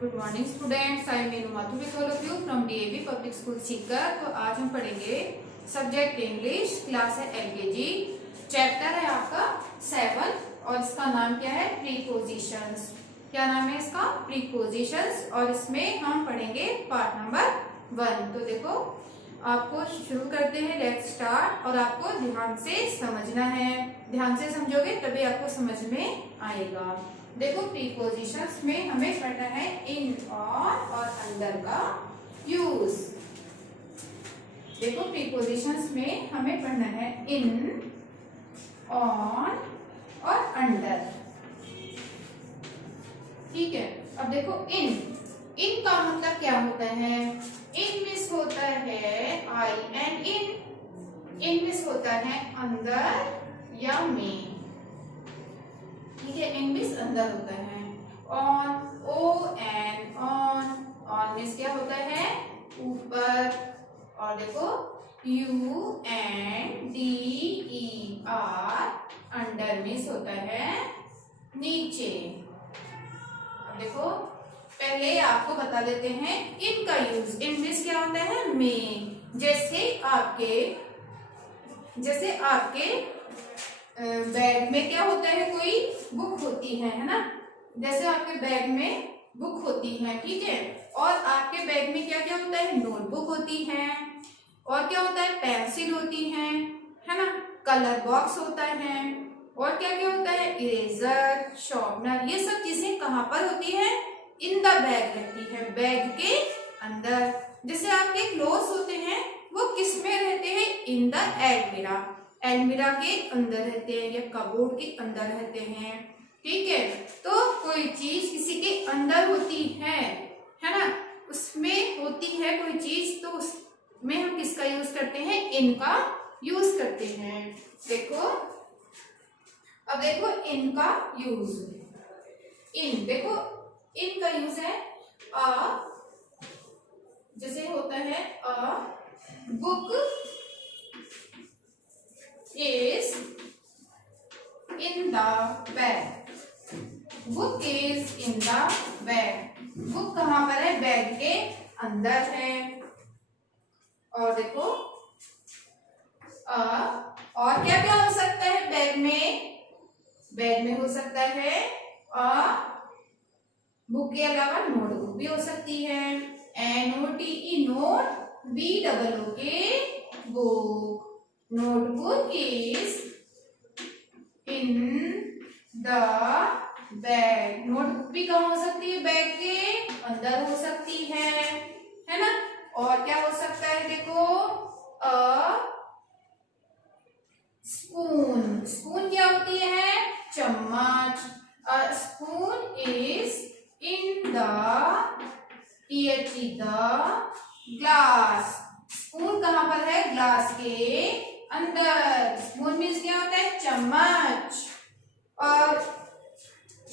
Good morning students, I am Meenu Mathur with all of you from DAV public school Sikar. तो आज हम पढ़ेंगे subject English, class है LKG, chapter है आपका 7 और इसका नाम क्या है? प्रीपोजिशंस। क्या नाम है इसका? प्रीपोजिशंस। और इसमें हम पढ़ेंगे पार्ट नंबर 1। तो देखो आपको शुरू करते हैं, लेट्स स्टार्ट। और आपको ध्यान से समझना है, ध्यान से समझोगे तभी आपको समझ में आएगा। देखो प्रीपोजिशंस में हमें पढ़ना है इन, ऑन और अंडर का यूज। देखो प्रीपोजिशंस में हमें पढ़ना है इन, ऑन और अंडर। ठीक है, अब देखो इन का मतलब क्या होता है? इन मीन्स होता है आई एंड इन मीन्स होता है अंदर या में। ठीक है, इन मीन्स अंदर होता है। On, O N on means क्या होता है? ऊपर। और देखो U N D E R under means होता है नीचे। अब देखो पहले आपको बता देते हैं इन का यूज। इन मीन्स क्या होता है? में। जैसे आपके बैग में क्या होता है? कोई बुक होती है ना? जैसे आपके बैग में बुक होती है, ठीक है। और आपके बैग में क्या क्या होता है? नोटबुक होती है, और क्या होता है? पेंसिल होती है ना? कलर बॉक्स होता है, और क्या क्या होता है? Eraser, sharpener. ये सब चीजें कहाँ पर होती है? इन द बैग रहती है, बैग के अंदर। जैसे आपके क्लोथ्स होते हैं वो किस में रहते हैं? इन द एलमीरा के अंदर रहते हैं या कबोर्ड के अंदर रहते हैं। ठीक है, तो कोई चीज किसी के अंदर होती है ना? उसमें होती है कोई चीज, तो उसमें हम किसका यूज करते हैं? इन का यूज करते हैं। देखो अब देखो इन का यूज। देखो इन का यूज है जैसे होता है book is in the bag। Book is in the bag. Book कहाँ पर है? बैग के अंदर है। और देखो और क्या क्या हो सकता है बैग में? बैग में हो सकता है बुक के अलावा नोटबुक भी हो सकती है। NOTE note, BOOK book. Notebook is in the bag. Notebook भी कहाँ हो सकती है? बैग के अंदर हो सकती है ना? और क्या हो सकता है? देखो स्पून क्या होती है? चम्मच। Spoon is in the glass. Spoon कहाँ पर है? ग्लास के अंदर। स्पून मीन्स क्या होता है? चम्मच। और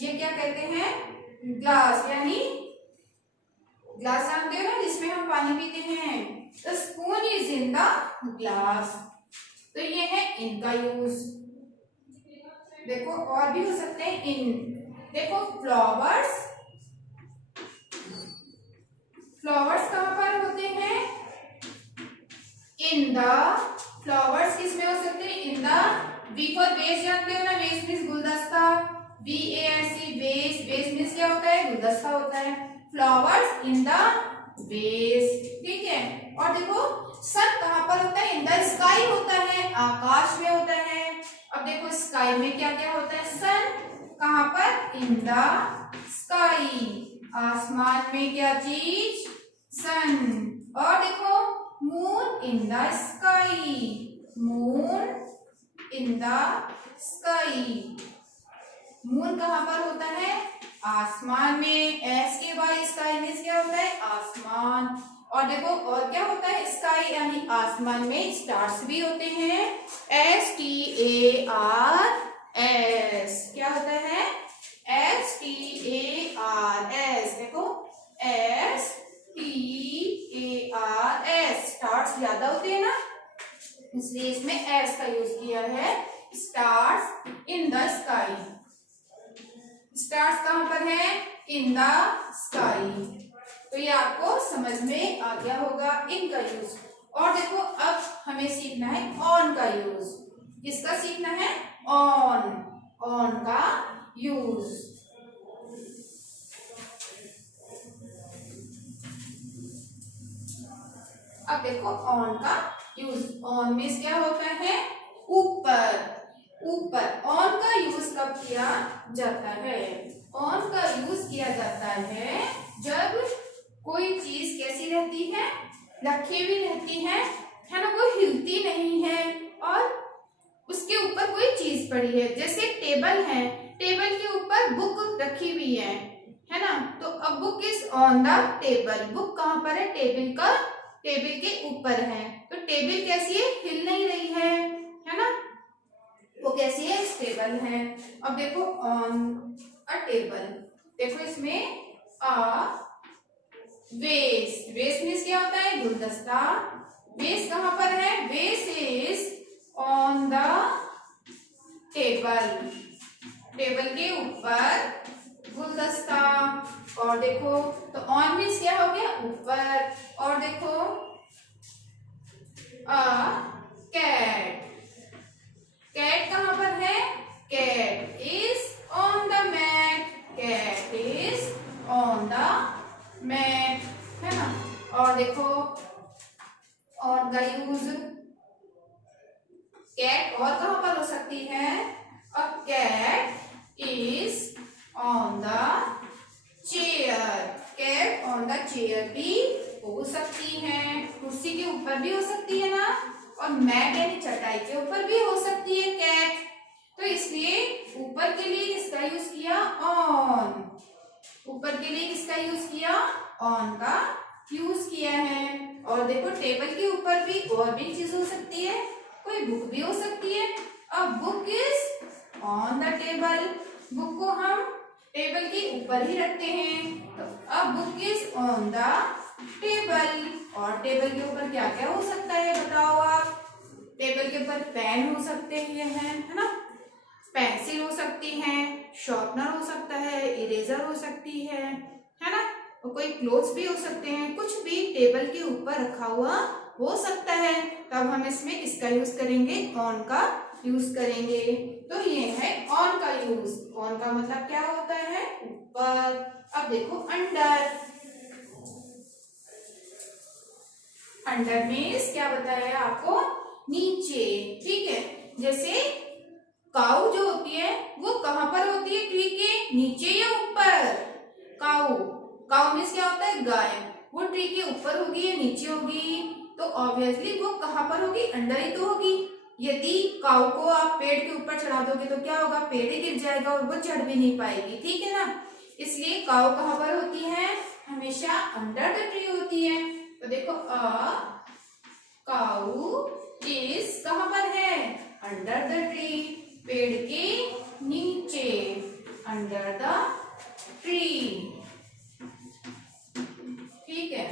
ये क्या कहते हैं? ग्लास, यानी ग्लास जानते हो ना, जिसमें हम पानी पीते हैं। The spoon is in the glass. तो ये है इनका यूज। देखो और भी हो सकते हैं इन। देखो फ्लावर्स कहाँ पर होते हैं? In the. फ्लावर्स किस में हो सकते हैं? In the. V for vase जानते हो ना? वेज मीन्स गुलदस्ता। VASE vase. वेज मीन्स क्या होता है? गुलदस्ता होता है। Flowers in the vase. ठीक है, और देखो सन कहाँ पर होता है? इन द स्काई होता है, आकाश में होता है। अब देखो स्काई में क्या क्या होता है? सन कहाँ पर? In the sky. आसमान में क्या चीज? सन। और देखो moon in the sky. Moon in the sky. Moon कहाँ पर होता है? आसमान में। SKY स्काई मीन्स क्या होता है? आसमान। और देखो और क्या होता है? स्काई यानी आसमान में स्टार्स भी होते हैं। STARS। क्या होता है? STARS। देखो STARS। स्टार्स ज्यादा होते हैं ना, इसलिए इसमें एस का यूज किया है। Stars in the sky. Stars कहां पर है? In the sky. तो ये आपको समझ में आ गया होगा इनका यूज। और देखो अब हमें सीखना है ऑन का यूज। किसका सीखना है? ऑन। ऑन का यूज। अब देखो ऑन का यूज। ऑन मीन्स क्या होता है? ऊपर। ऊपर। ऑन का यूज कब किया जाता है? ऑन का यूज किया जाता है जब कोई चीज कैसी रहती है? रखी हुई रहती है ना, वो हिलती नहीं है और उसके ऊपर कोई चीज पड़ी है। जैसे टेबल है, टेबल के ऊपर बुक रखी हुई है ना। तो अब book is on the table. Book कहाँ पर है? टेबल के ऊपर है। तो टेबल कैसी है? हिल नहीं रही है ना। वो कैसी है? स्टेबल है। अब देखो ऑन अ टेबल। देखो इसमें वेस। वेस मीन्स क्या होता है? गुलदस्ता। वेस कहाँ पर है? वेस is on the table. Table के ऊपर गुलदस्ता। और देखो तो ऑन मीन्स क्या हो गया? ऊपर। और देखो कैट। कैट कहाँ पर है? Cat is on the mat. Cat is on the mat, है ना। और देखो ऑन का यूज। कैट और कहाँ पर हो सकती है? A cat is on the chair. Cat on the chair भी हो सकती है। कुर्सी के ऊपर भी हो सकती है ना। और मैट यानी चटाई के ऊपर भी हो सकती है कैट। तो इसलिए ऊपर के लिए किसका यूज किया? ऑन। ऊपर के लिए किसका यूज किया? ऑन का यूज किया है। और देखो टेबल के ऊपर भी और भी चीज हो सकती है। कोई बुक भी हो सकती है। अब book is on the table. Book को हम टेबल के ऊपर ही रखते हैं। तो अब book is on the table. और टेबल के ऊपर क्या क्या हो सकता है बताओ आप? टेबल के ऊपर पेन हो सकते हैं, है ना। पेंसिल हो सकती है, शार्पनर हो सकता है, इरेजर हो सकती है ना। और कोई क्लोथ्स भी हो सकते हैं। कुछ भी टेबल के ऊपर रखा हुआ हो सकता है। तब हम इसमें किसका यूज करेंगे? ऑन का यूज करेंगे। तो ये है ऑन का यूज। ऑन का मतलब क्या होता है? ऊपर। अब देखो अंडर। अंडर मीन्स क्या बताया आपको? नीचे। ठीक है। जैसे काऊ जो होती है वो कहाँ पर होती है? ट्री के नीचे या ऊपर? काऊ। काऊ मीन्स क्या होता है? गाय। वो ट्री के ऊपर होगी या नीचे होगी? तो ऑब्वियसली वो कहाँ पर होगी? अंडर ही तो होगी। यदि काऊ को आप पेड़ के ऊपर चढ़ा दोगे तो क्या होगा? पेड़ ही गिर जाएगा और वो चढ़ भी नहीं पाएगी। ठीक है ना। इसलिए काऊ कहाँ पर होती है? हमेशा अंडर द ट्री होती है। तो देखो काऊ इज कहाँ पर है? Under the tree. पेड़ के नीचे। Under the tree. ठीक है।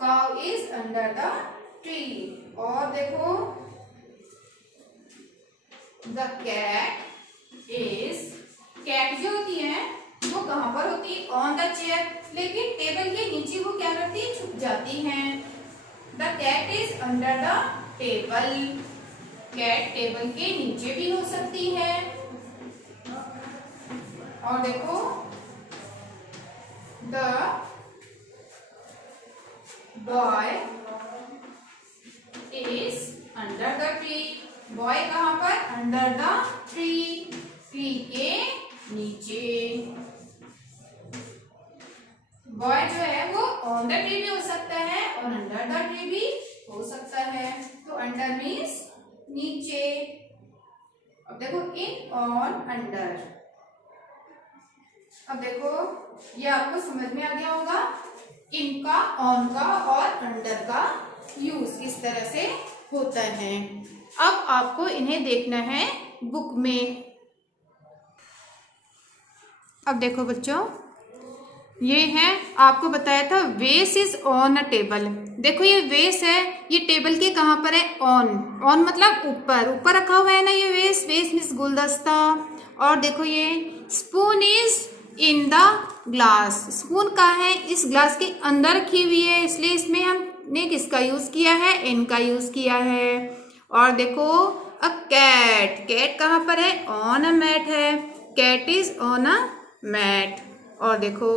Cow is under the tree. और देखो द कैट इज। कैट जो होती है वो कहाँ पर होती है? On the chair. लेकिन टेबल के नीचे वो क्या करती है? छुप जाती है। The cat is under the table. Cat table के नीचे भी हो सकती है। और देखो the boy is under the tree. Boy कहाँ पर? Under the tree. ट्री के नीचे। बॉय जो है वो ऑन द ट्री भी हो सकता है और अंडर द ट्री भी हो सकता है। तो अंडर मीन्स नीचे। अब देखो इन, ऑन, अंडर। अब देखो ये आपको समझ में आ गया होगा इनका, ऑन का और अंडर का यूज किस तरह से होता है। अब आपको इन्हें देखना है बुक में। अब देखो बच्चों, ये है आपको बताया था वेस इज ऑन अ टेबल। देखो ये वेस है, ये टेबल के कहाँ पर है? ऑन। ऑन मतलब ऊपर, ऊपर रखा हुआ है ना ये वेस। वेस मीन्स गुलदस्ता। और देखो ये spoon is in the glass. Spoon कहाँ है? इस ग्लास के अंदर रखी हुई है, इसलिए इसमें हमने किसका यूज किया है? इन का यूज किया है। और देखो अ कैट, कैट कहाँ पर है? ऑन अ मैट है। Cat is on a mat. और देखो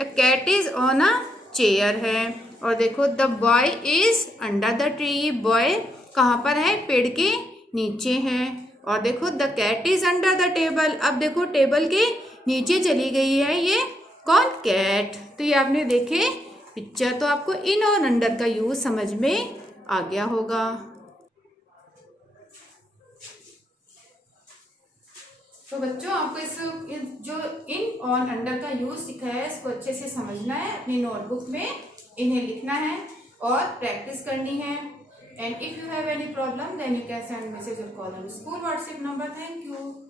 a cat is on a chair है। और देखो the boy is under the tree, boy कहाँ पर है? पेड़ के नीचे है। और देखो the cat is under the table, अब देखो टेबल के नीचे चली गई है ये कौन? कैट। तो ये आपने देखे पिक्चर, तो आपको इन और अंडर का यूज समझ में आ गया होगा। तो बच्चों आपको इस जो इन और अंडर का यूज सिखाया है इसको अच्छे से समझना है, अपनी नोटबुक में इन्हें लिखना है और प्रैक्टिस करनी है। And if you have any problem then you can send message और call on school WhatsApp number. Thank you.